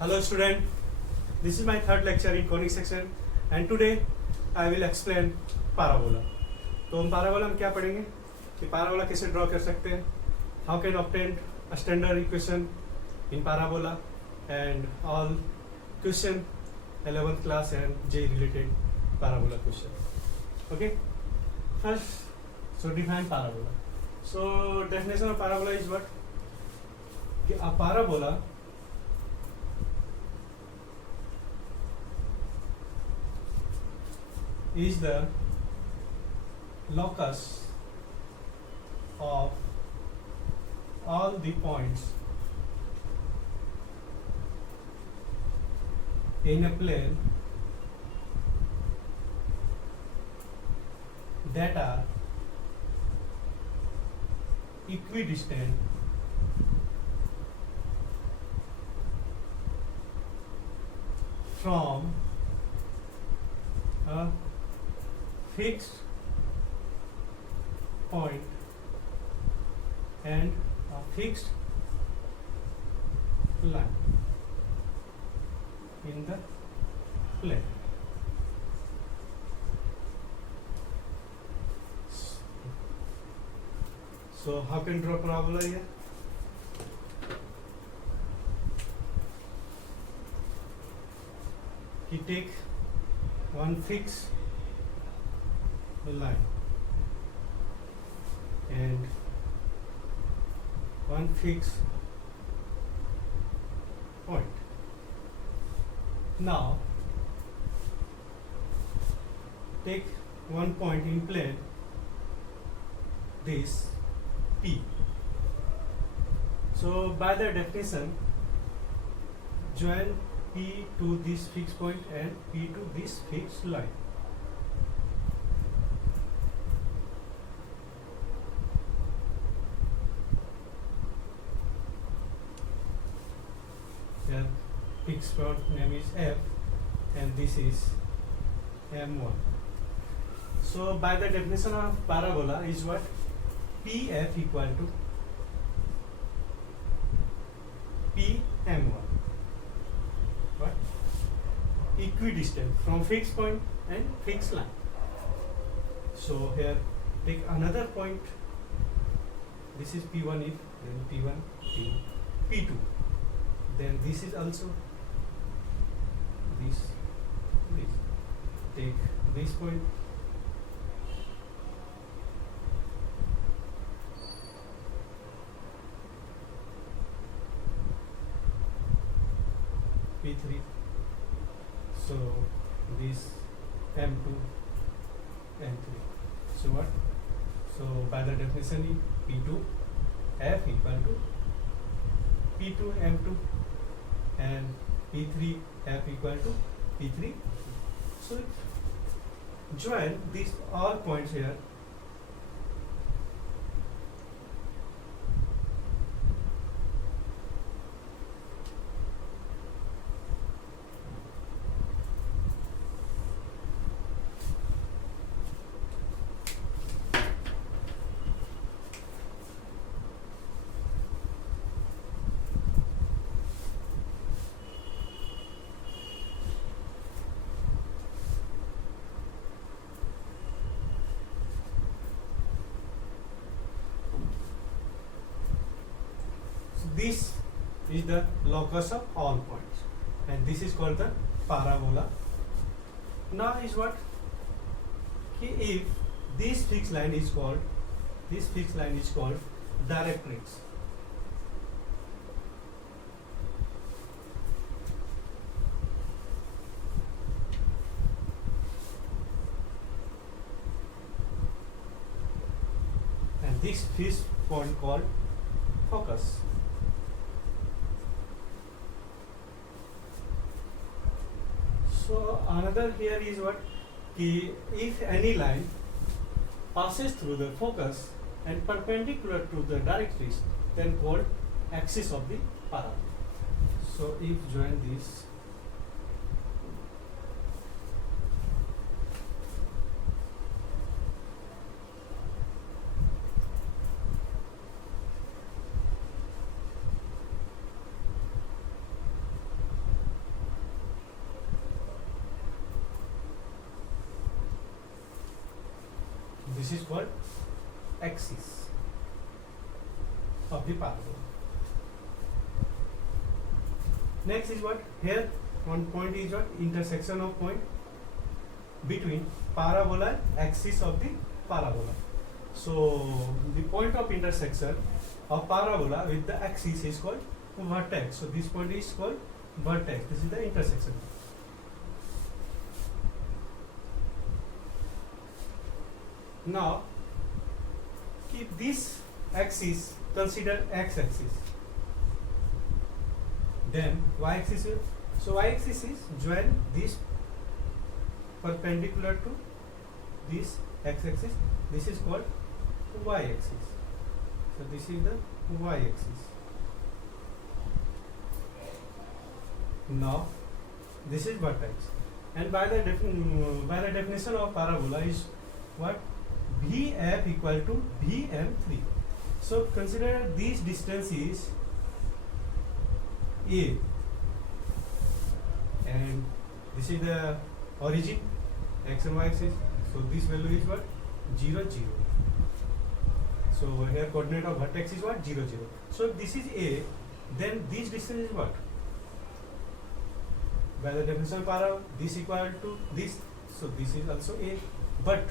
Hello student, this is my third lecture in conic section and today I will explain parabola. तो हम parabola में क्या पढ़ेंगे कि parabola कैसे ड्रॉ कर सकते हैं, how can obtain a standard equation in parabola and all question 11th class and J related parabola question. Okay, first so define parabola. So definition of parabola is what? कि a parabola is the locus of all the points in a plane that are equidistant from a fixed point and a fixed line in the plane. So how can draw parabola here? You take one fixed line and one fixed point. Now take one point in plane, this P. So by the definition, join P to this fixed point and P to this fixed line. Here fixed point name is F and this is M1. So by the definition of parabola is what? PF equal to PM1. What? Equidistant from fixed point and fixed line. So here take another point. This is P1 if, then P1, P2. Then this is also this. Take this point. P3. So this M2, M3. So what? So by the definition, P2 F equal to P2 M2 and P3 F equal to P3. So join these all points here. This is the locus of all points and this is called the parabola. Now is what? If this fixed line is called directrix. And this fixed point called focus. So another here is what? If any line passes through the focus and perpendicular to the directrix, then called axis of the parabola. So if join this this is called axis of the parabola. Next is what? Here one point is what? Intersection of point between parabola and axis of the parabola. So the point of intersection of parabola with the axis is called vertex. So this point is called vertex. This is the intersection. Now keep this axis, consider x-axis. Then y-axis. So y-axis is join this perpendicular to this x-axis. This is called y-axis. So this is the y-axis. Now this is vertex, and by the definition of parabola is what? VF equal to VM3. So consider this distance is A, and this is the origin, x and y axis. So this value is what? 0, 0. So here coordinate of vertex is what? 0, 0. So if this is A, then this distance is what? By the definition of parabola, this equal to this. So this is also A, but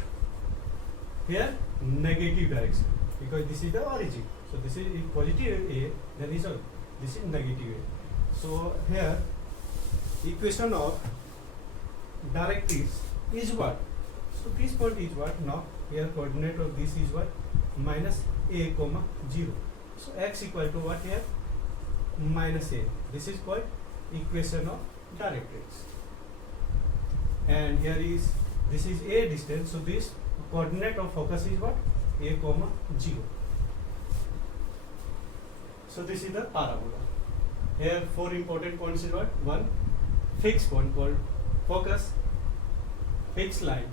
here negative direction, because this is the origin. So this is positive A, then this is negative A. So here equation of directrix is what? So this point is what? Now here coordinate of this is what? Minus A comma 0. So x equal to what here? Minus A. This is called equation of directrix. And here is, this is A distance, so this coordinate of focus is what? A comma 0. So this is the parabola. Here 4 important points is what? 1, fixed point called focus, fixed line,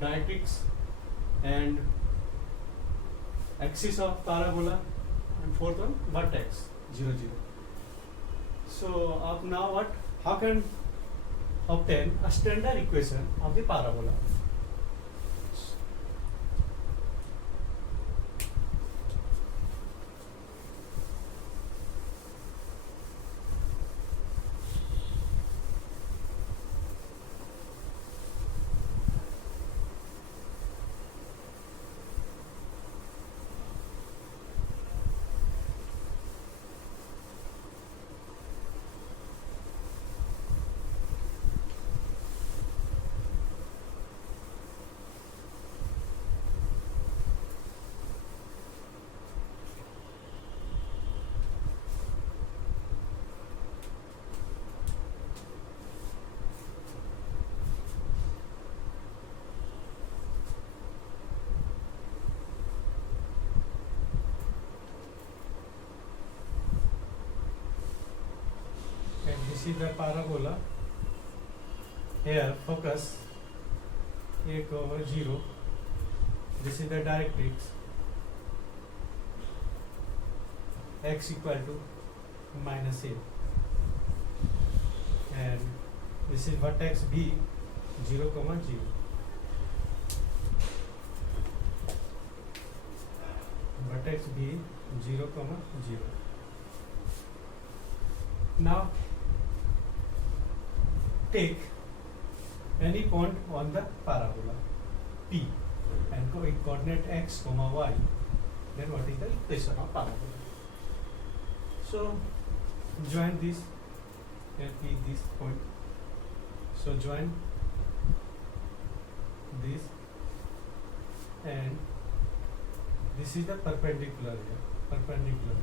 directrix, and axis of parabola, and fourth one vertex 0, 0. So up now what? How can obtain a standard equation of the parabola? This is the parabola. Here focus A comma 0. This is the directrix, x equal to minus A, and this is vertex B 0 comma 0. Vertex B 0 comma 0. Now take any point on the parabola P and coordinate x comma y, then what is the equation of parabola? So join this and P, this point. So join this, and this is the perpendicular here, perpendicular.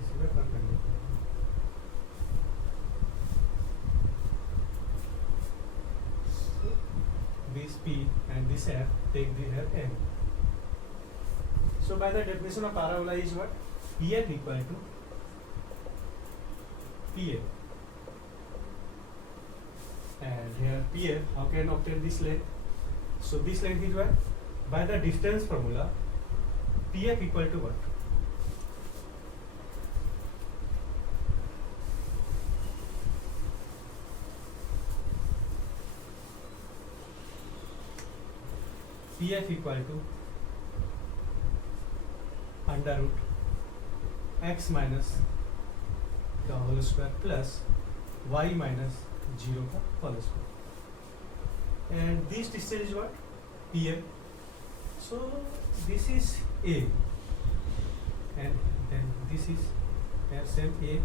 This is the perpendicular. This P and this F, take the here N. So by the definition of parabola is what? PF equal to PF. And here PF, how can obtain this length? So this length is what? By the distance formula, PF equal to what? pf equal to under root x minus का whole square plus y minus 0 का whole square and this distance is what pm. So this is a and then this is same a.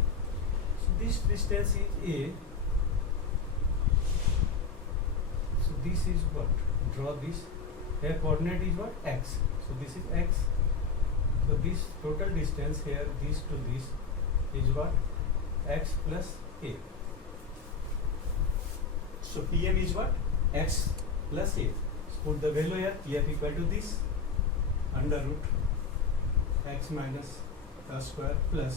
So this distance is a. So this is what? Draw this. Here coordinate is what? X. So this is x. So this total distance here, this to this, is what? X plus a. So pm is what? X plus a. So put the value here. Pf equal to this under root x minus का square plus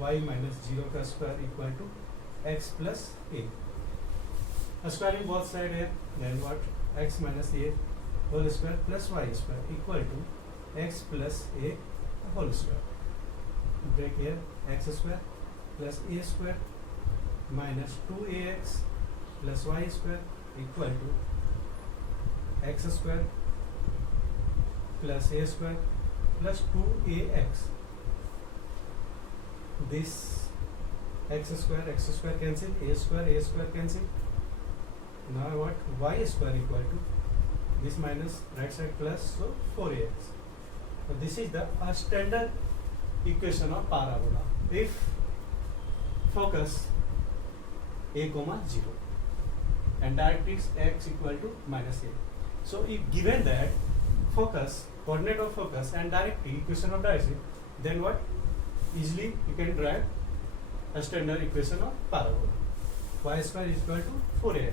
y minus 0 का square equal to x plus a. Squaring both side here, then what? X minus a whole square plus y square equal to x plus a whole square. Break here, x square plus a square minus 2ax plus y square equal to x square plus a square plus 2ax. This x square cancel, a square cancel. Now what? Y square equal to this minus right side plus, so 4ax. So this is the standard equation of parabola if focus a comma 0 and directrix x equal to minus a. So if given that focus, coordinate of focus and directrix, equation of direction, then what? Easily you can derive a standard equation of parabola. Y square is equal to 4ax.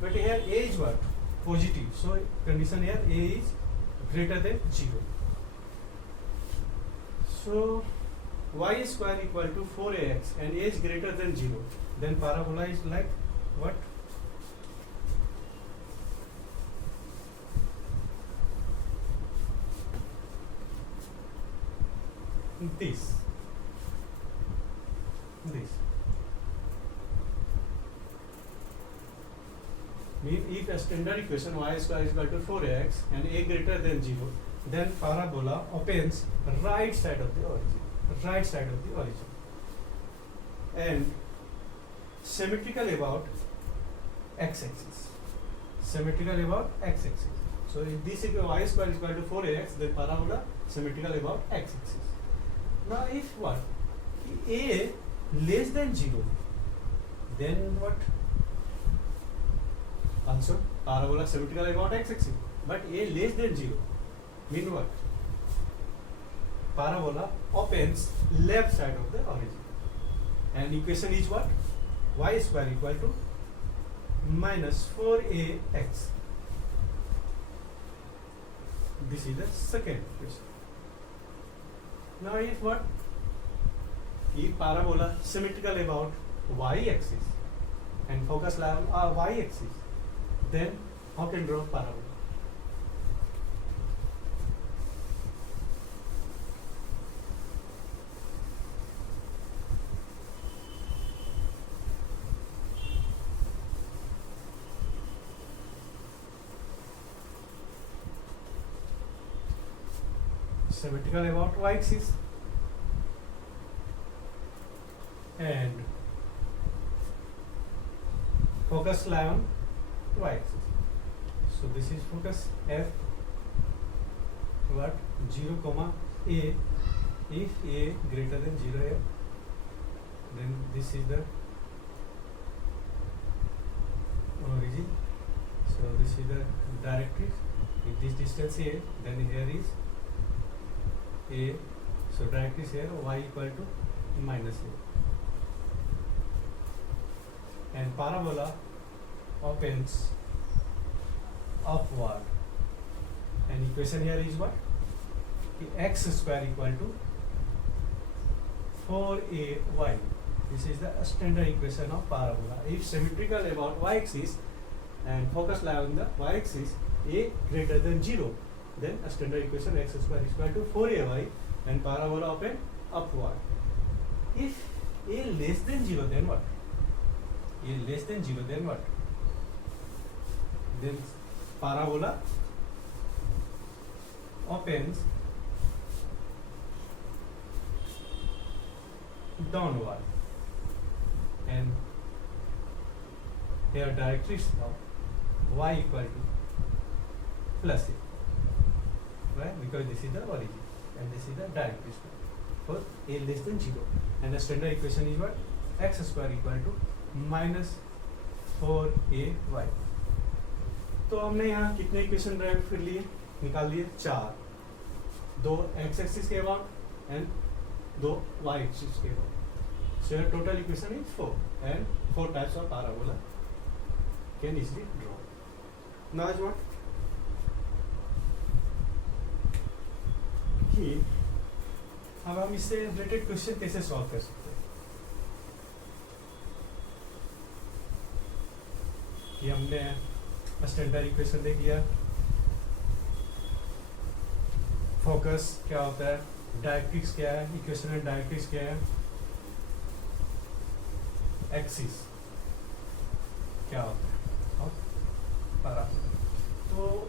But here a is what? Positive. So condition here a is greater than 0. So y square equal to 4ax and a is greater than 0. Then parabola is like what? This. Mean if a standard equation y square is equal to 4ax and a greater than 0, then parabola opens right side of the origin, and symmetrical about x-axis. So if this is y square is equal to 4ax, then parabola symmetrical about x-axis. Now if what? A less than 0, then what? Also parabola symmetrical about x-axis, but a less than 0 mean what? Parabola opens left side of the origin, and equation is what? Y square equal to minus 4ax. This is the second equation. Now if what? If parabola symmetrical about y-axis and focus lie on y-axis, then how can draw parabola? Symmetrical about y-axis and focus lie on y-axis. So this is focus f what 0 comma a. If a greater than 0 here, then this is the origin. So this is the directrix. If this distance a, then here is a. So directrix here y equal to minus a. And parabola opens upward, and equation here is what? X square equal to 4ay. This is the standard equation of parabola. If symmetrical about y-axis and focus lie on the y-axis, a greater than 0, then a standard equation x square is equal to 4ay and parabola open upward. If a less than 0, then what? A less than 0, then what? Then parabola opens downward, and here directly of y equal to plus a, right? Because this is the origin and this is the directrix for a less than 0, and the standard equation is what? X square equal to minus 4ay. तो हमने यहाँ कितने equation drive कर लिए, निकाल लिए 4, 2 x axis के about and 2 y axis के about. So your total equation is 4, and 4 types of parabola can easily draw. Now is what? कि अब हम इससे रिलेटेड क्वेश्चन कैसे सॉल्व कर सकते हैं. कि हमने स्टैंडर्ड इक्वेशन देख लिया, फोकस क्या होता है, डायरेक्ट्रिक्स क्या है, इक्वेशन में डायरेक्ट्रिक्स क्या है, एक्सिस क्या होता है और पैराबोला. तो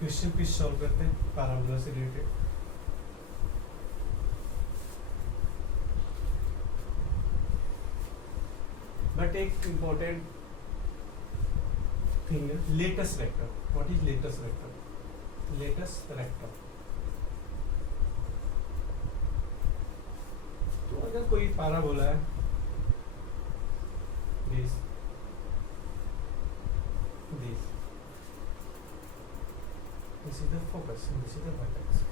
क्वेश्चन पीस सॉल्व करते हैं पैराबोला से रिलेटेड. बट एक इंपॉर्टेंट थिंग है latest vector. What is latest vector? Latest vector. तो अगर कोई पैराबोला है this this is the focus and this is the vertex.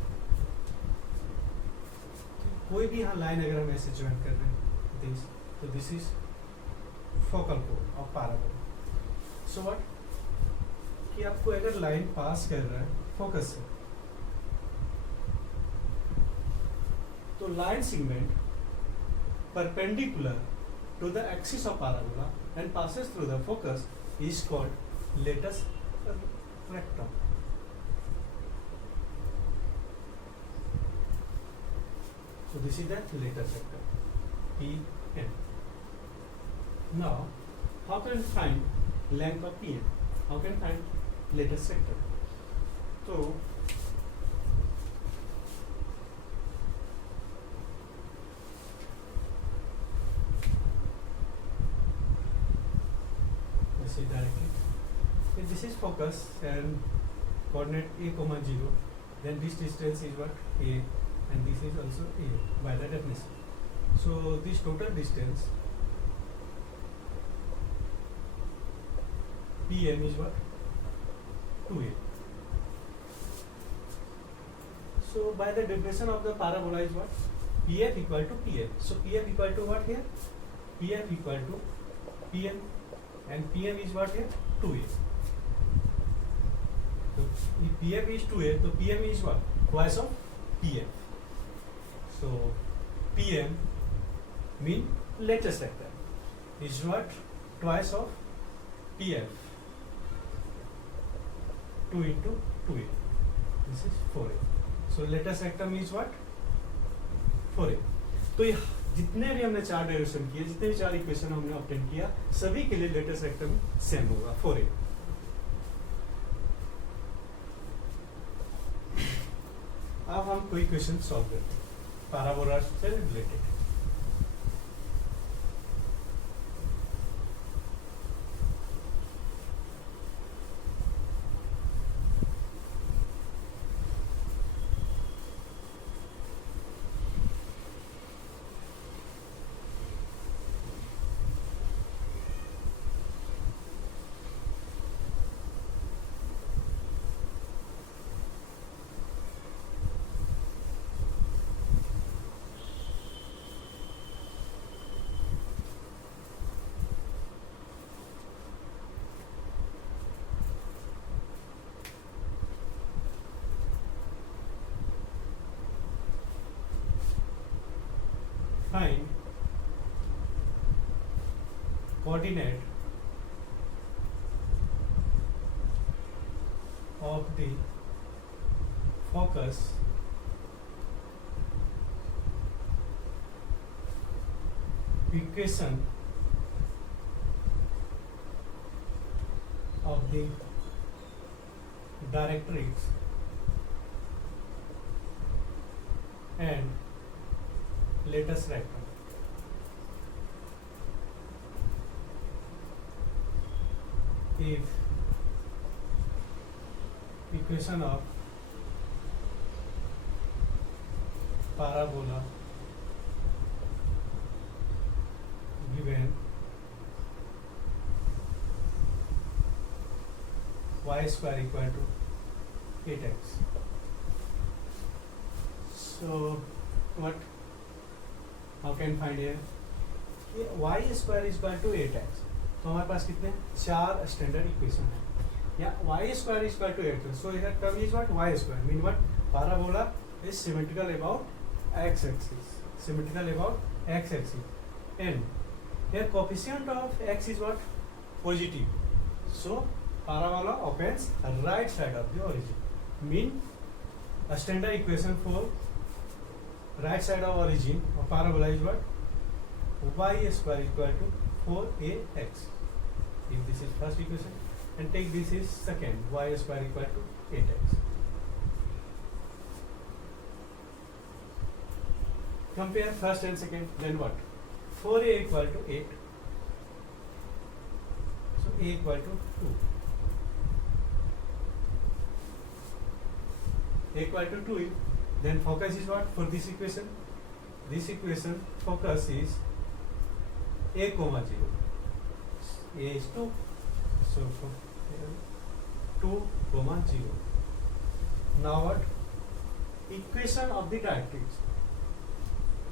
कोई भी यहाँ लाइन अगर हम ऐसे ज्वाइन कर रहे हैं दिस, तो this is focal code of parabola. So what कि आपको अगर लाइन पास कर रहा है फोकस से, तो line segment perpendicular to the axis of parabola and passes through the focus is called lattice rectum. So this is the lattice vector Pn. Now, how can we find length of Pn? How can we find lattice vector? So, this is directly. If this is focus and coordinate a comma 0, then this distance is what? A. And this is also a by the definition. So this total distance Pm is what? 2a. So by the definition of the parabola is what? Pf equal to Pm. So Pf equal to what here? Pf equal to Pm, and Pm is what here? 2a. So if Pf is 2a, so Pm is what? Twice of Pf. So Pm mean lattice vector is what? Twice of Pf. 2 into 2a. This is 4a. So lattice vector means what? 4a. तो ये जितने भी हमने 4 derivation किए, जितने भी 4 equation हमने obtain किया, सभी के लिए lattice vector सेम होगा 4a. अब हम कोई क्वेश्चन सॉल्व करते हैं पैराबोला से related. Find coordinate the focus equation of the directrix and latus rectum. If equation of parabola given y square equal to 8x. So what? How can find here? Y square is equal to 8x. तो हमारे पास कितने 4 standard equation है या y square is equal to 8x. So here term is what? Y square mean what? Parabola is symmetrical about x axis, symmetrical about x axis, and here coefficient of x is what? Positive. So parabola opens right side of the origin. Mean a standard equation for right side of origin of parabola is what? Y square equal to 4ax. If this is first equation, and take this is second, y square equal to 8x. Compare first and second, then what? 4a equal to 8. So a equal to 2. A equal to 2, then focus is what for this equation? This equation focus is a comma 0. A is 2. So from 2 comma 0. Now what? Equation of the directrix.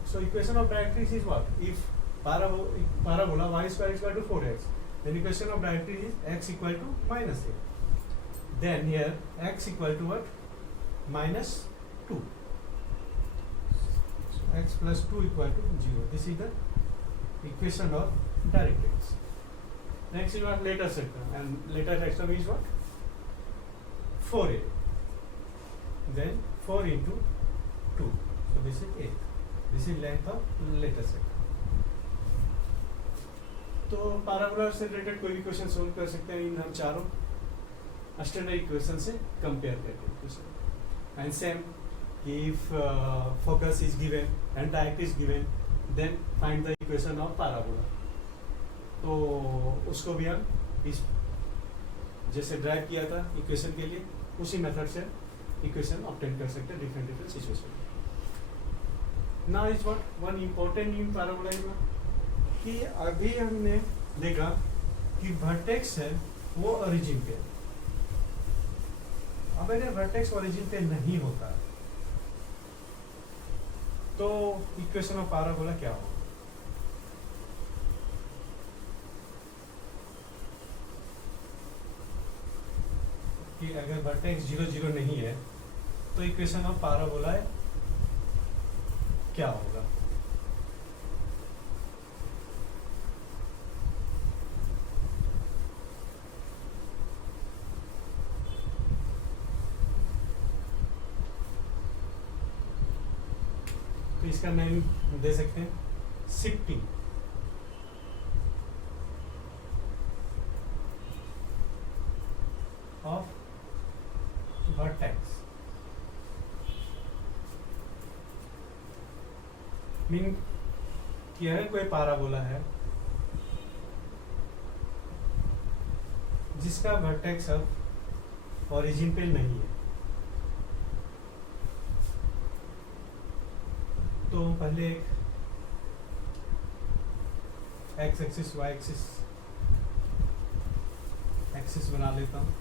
So equation of directrix is what? If parabola y square is equal to 4x, then equation of directrix is x equal to minus a. Then here x equal to what? Minus 2. So x plus 2 equal to 0. This is the equation of directrix. Next is what? Latus rectum, and latus rectum is what? 4a. Then 4 into 2. So this is 8. This is length of latus rectum. तो parabola से related कोई भी question solve कर सकते हैं इन हम चारों standard equation से कंपेयर करके equation. And same if focus is given and directrix is given, then find the equation of parabola. तो उसको भी हम इस जैसे ड्राइव किया था इक्वेशन के लिए उसी मेथड से इक्वेशन ऑब्टेन कर सकते हैं डिफरेंट सिचुएशन में. Now is what one important in parabola कि अभी हमने देखा कि वर्टेक्स है वो ओरिजिन पे. अब अगर वर्टेक्स ओरिजिन पे नहीं होता तो इक्वेशन ऑफ पैराबोला क्या होगा? कि अगर वर्टेक्स 0 0 नहीं है तो इक्वेशन ऑफ पैराबोला क्या होगा? तो इसका नेम दे सकते हैं शिफ्टिंग. ऑफ वर्टेक्स मीन कि अगर कोई पैराबोला है जिसका वर्टेक्स अब ओरिजिन पे नहीं है तो पहले एक एक्स एक्सिस वाई एक्सिस बना लेता हूँ.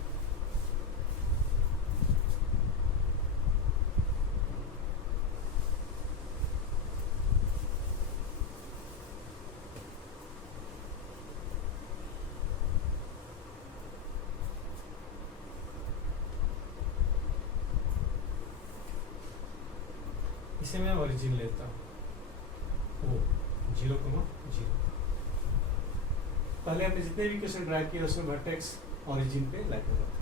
इसे मैं ओरिजिन लेता हूँ वो 0, 0. पहले हमने जितने भी क्वेश्चन ड्राइव किए उसमें वर्टेक्स ओरिजिन पे लाइक होता था.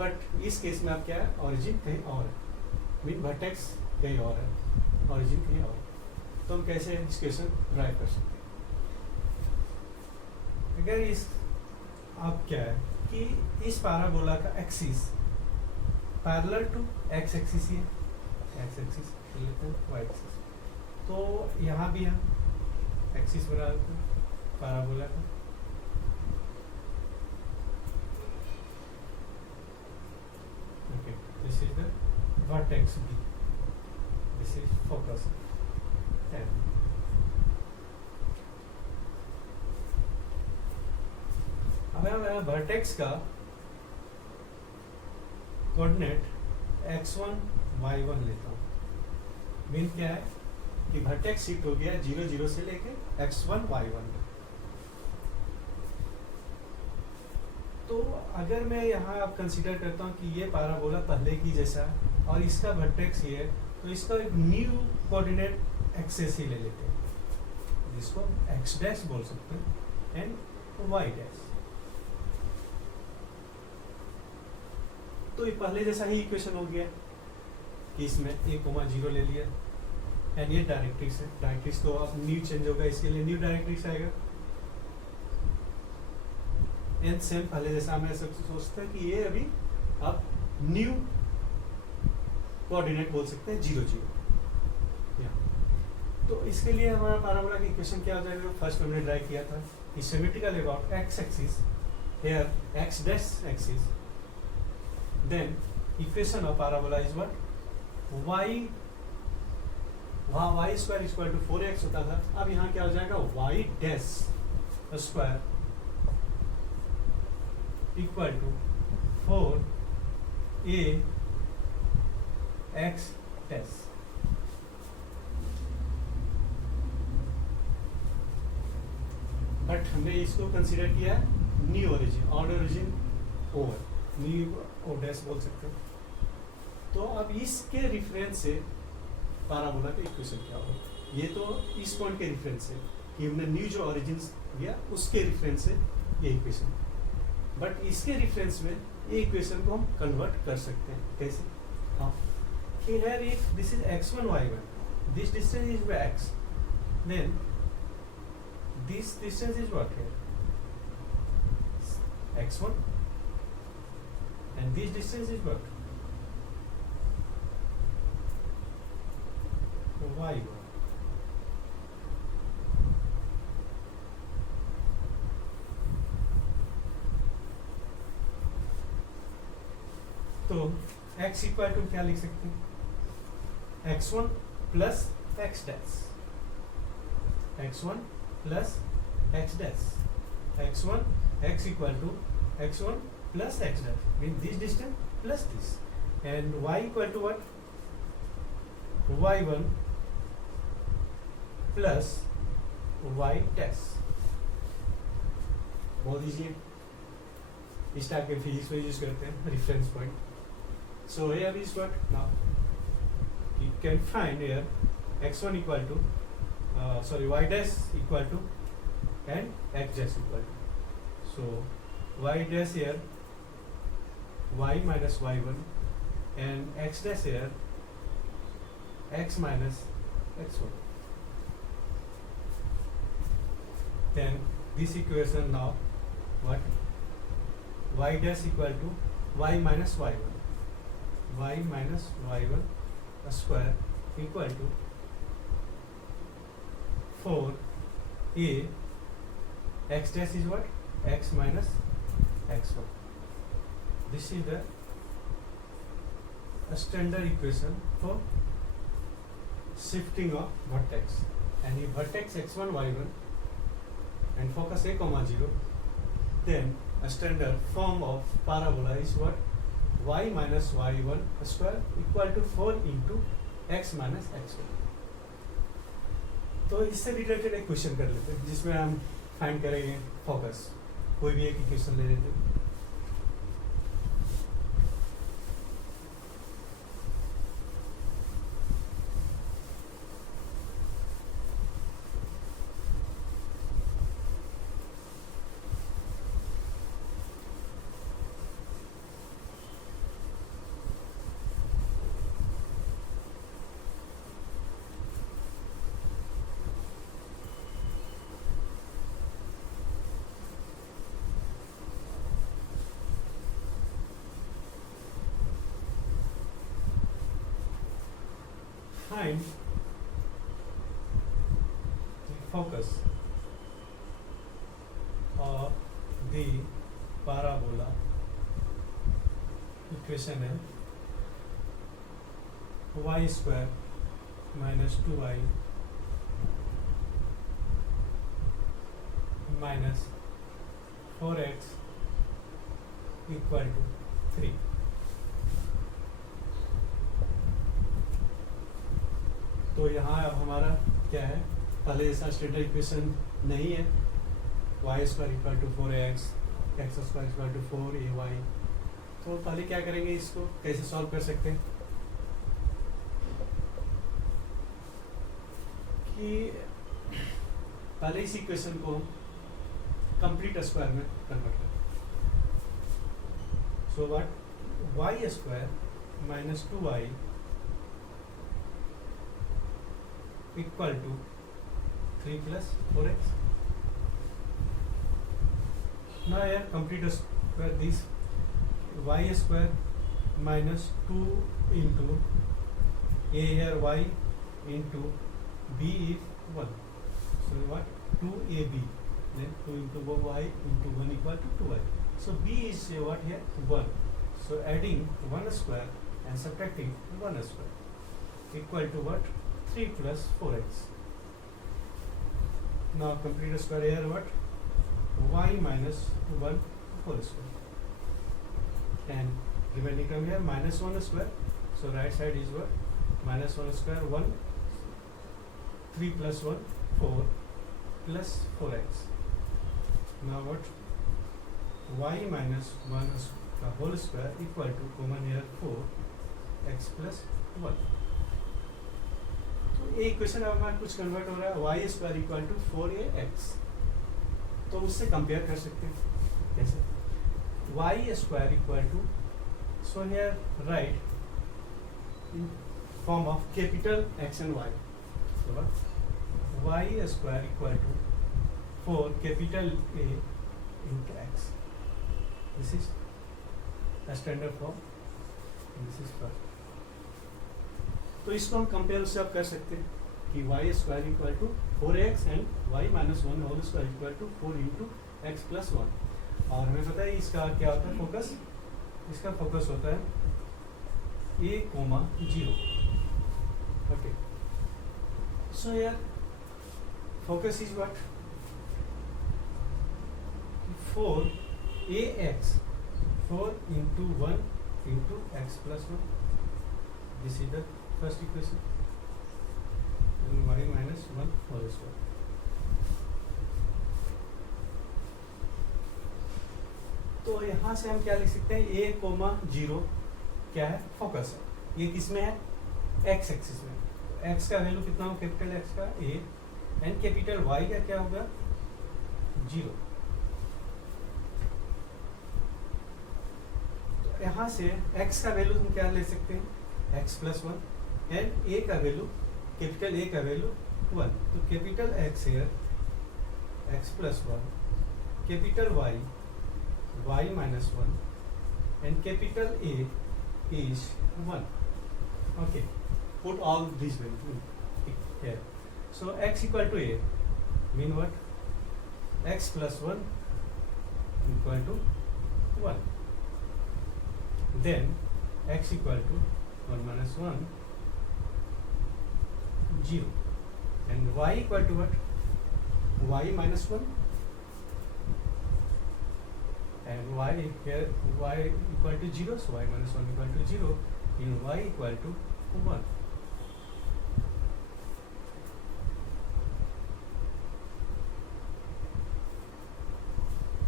बट इस केस में आप क्या है, ओरिजिन कहीं और है, मीन वर्टेक्स कहीं और है, ओरिजिन कहीं और है। तो हम कैसे इस क्वेश्चन ड्राइव कर सकते हैं? अगर इस अब क्या है कि इस पैराबोला का axis parallel to X axis ही है, एक्स एक्सिस लेते हैं, वाई एक्सिस, तो यहाँ भी हम एक्सिस बना देते हैं पैराबोला का। Okay, this is the vertex B, this is focus M। अब मैं वर्टेक्स का कोऑर्डिनेट x1 y1 लेता हूँ। मीन क्या है कि वर्टेक्स शिफ्ट हो गया 0 0 से लेके x1 y1 में। तो अगर मैं यहाँ आप कंसीडर करता हूँ कि ये पैराबोला पहले की जैसा है और इसका वर्टेक्स ये है, तो इसका एक न्यू कोऑर्डिनेट एक्सेस ही ले लेते हैं, जिसको x डैश बोल सकते हैं एंड y डैश। तो ये पहले जैसा ही इक्वेशन हो गया कि इसमें a,0 ले लिया एंड ये डायरेक्ट्रिक्स है, डायरेक्ट्रिक्स तो अब न्यू चेंज होगा, इसके लिए न्यू डायरेक्ट्रिक्स आएगा। एंड सेम पहले जैसा मैं सब सोचता कि ये अभी अब न्यू कोऑर्डिनेट बोल सकते हैं 0 0। तो इसके लिए हमारा पैराबोला का इक्वेशन क्या हो जाएगा? फर्स्ट हमने ड्राइव किया था कि symmetrical about x axis, here x dash axis, then equation of parabola is what, y, वहाँ y square equal to 4x होता था, अब यहाँ क्या हो जाएगा y dash square equal to 4a x dash. But हमने इसको कंसीडर किया new origin, old origin over, new O dash बोल सकते हैं। तो अब इसके रिफरेंस से पैराबोला का इक्वेशन क्या होगा? ये तो इस पॉइंट के रिफरेंस से कि हमने न्यू जो ओरिजिन लिया उसके रिफरेंस से ये इक्वेशन, बट इसके रिफरेंस में ये इक्वेशन को हम कन्वर्ट कर सकते हैं। कैसे? हाँ, कि here if this is x1 y1, this distance is x, then this distance is what here x1 and this distance is what, y1। तो x इक्वल टू क्या लिख सकते हैं? x1 plus x dash, x1 plus x dash, x1 x equal to x1 plus x dash, mean this distance plus this, and y equal to what, y1 plus y dash। बहुत easy है, इस type के physics में use करते हैं reference point. So here is what, now you can find here x1 equal to y dash equal to and x dash equal to, so y dash here y minus y1 and x dash here x minus x1, then this equation now what, y dash equal to y minus y1, y minus y1 square equal to 4a x dash is what, x minus x1। This is the standard equation for shifting of vertex, and if vertex x1 y1 and focus a comma 0, then a standard form of parabola is what, y minus y1 square equal to 4 into x minus x1। तो इससे related एक question कर लेते हैं जिसमें हम find करेंगे focus, कोई भी एक इक्वेशन ले लेते हैं। find the focus of the parabola. Equation है y square minus 2y minus 4x equal to 3. तो यहाँ अब हमारा क्या है, पहले जैसा स्टैंडर्ड इक्वेशन नहीं है, y square equal to 4x, x square equal to 4ay। तो पहले क्या करेंगे, इसको कैसे सॉल्व कर सकते हैं कि पहले इस इक्वेशन को कंप्लीट स्क्वायर में कन्वर्ट करें। So what y square minus 2y equal to 3 plus 4x. Now here complete square this y square minus 2 into a here y into b is 1. So what 2ab, then 2 into y into 1 equal to 2y. So b is what here 1. So adding 1 square and subtracting 1 square equal to what 3 plus 4x. Now complete square here what y minus 1 whole square and remaining term here minus 1 square. So right side is what minus 1 square 1, 3 plus 1 4 plus 4x. Now what y minus 1 whole square equal to common here 4x plus 1. तो ये equation अब हमारा कुछ convert हो रहा है y square equal to 4ax, तो उससे कंपेयर कर सकते हैं कैसे, Y square equal to, so here write in form of capital X and Y, तो Y square equal to 4 capital A into X, this is standard form, this is first. तो इसको हम कंपेयर उससे आप कर सकते हैं कि y square equal to 4x and y minus 1 whole square equal to 4 into x plus 1। और हमें पता है इसका क्या होता है फोकस, इसका फोकस होता है a, 0। ओके, सो यार focus is what 4ax, 4 into 1 into x plus 1, this is the first equation and y minus 1 whole square. तो यहाँ से हम क्या लिख सकते हैं, a, 0 क्या है फोकस है, ये किस में है x एक्सिस में, तो x का वैल्यू कितना हो कैपिटल x का a एंड कैपिटल y का क्या होगा 0। तो यहाँ से x का वैल्यू हम क्या ले सकते हैं x प्लस 1 एंड ए का वैल्यू कैपिटल ए का वैल्यू 1, तो capital X here x plus 1, capital Y y minus 1 and capital A is 1। Okay, put all this value here. So x equal to a mean what x plus 1 equal to 1, then x equal to 1 minus 1 0 and y equal to what y minus 1 and y here y equal to 0, so y minus 1 equal to 0 and y equal to 1.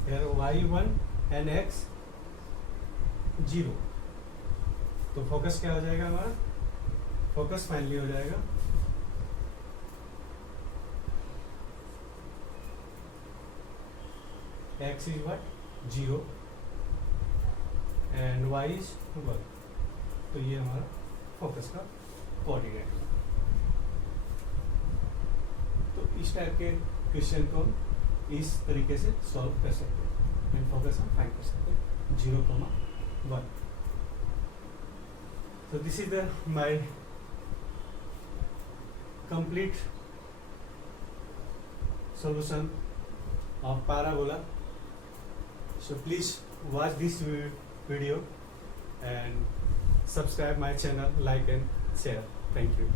Here y 1 and x 0, तो focus क्या हो जाएगा हमारा, focus finally हो जाएगा x is what 0 and y is 1, तो ये हमारा फोकस का कोऑर्डिनेट। तो इस टाइप के क्वेश्चन को इस तरीके से सॉल्व कर सकते हैं एंड फोकस हम फाइंड कर सकते हैं 0, 1। So this is my complete solution of parabola. So please watch this video and subscribe my channel, like and share. Thank you.